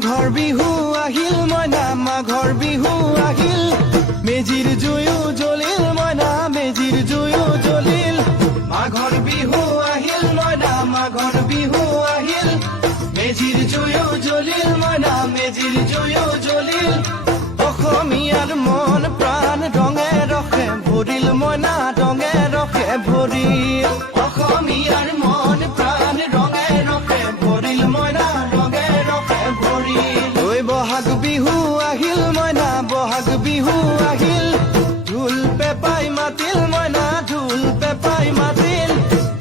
মাঘৰ বিহু আহিল মইনা মাঘৰ বিহু আহিল মেজিৰ জুয়ো জ্বলিল মইনা মেজিৰ জুয়ো জ্বলিল মাঘৰ বিহু আহিল মইনা মাঘৰ বিহু আহিল মেজিৰ জুয়ো জ্বলিল মইনা মেজিৰ জুয়ো জ্বলিল অসমীয়াৰ মন প্ৰাণ ৰঙে ৰখে ভৰিল মইনা ৰঙে ৰখে ভৰিল অসমীয়াৰ মন প্ৰাণ ৰঙে ৰখে ভৰিল মইনা ৰঙে ৰখে ভৰিল ঐ বহাগ বিহু আহিল মইনা বহাগ বিহু আহিল ঢোল পেপাই মাতিল মইনা ঢোল পেপাই মাতিল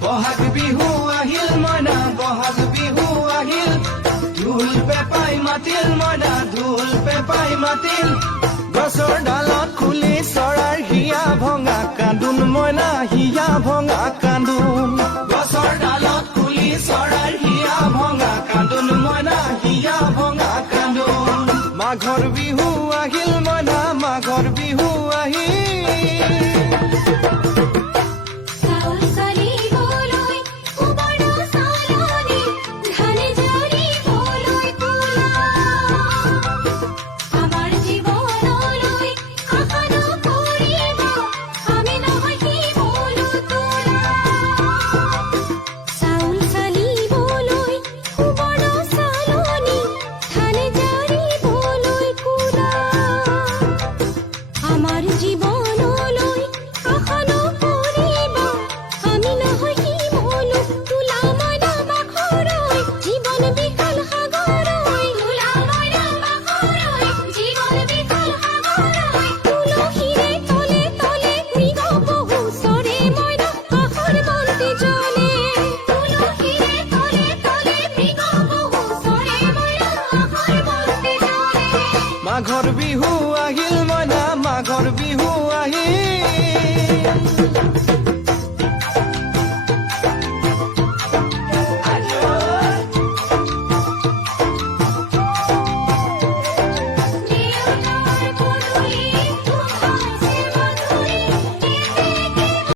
বহাগ বিহু আহিল মইনা বহাগ বিহু আহিল ঢোল পেপাই মাতিল মইনা ঢোল পেপাই মাতিল গছৰ ডালত খুলি চৰাইৰ হিয়া ভঙা কান্দোন মইনা হিয়া ভঙা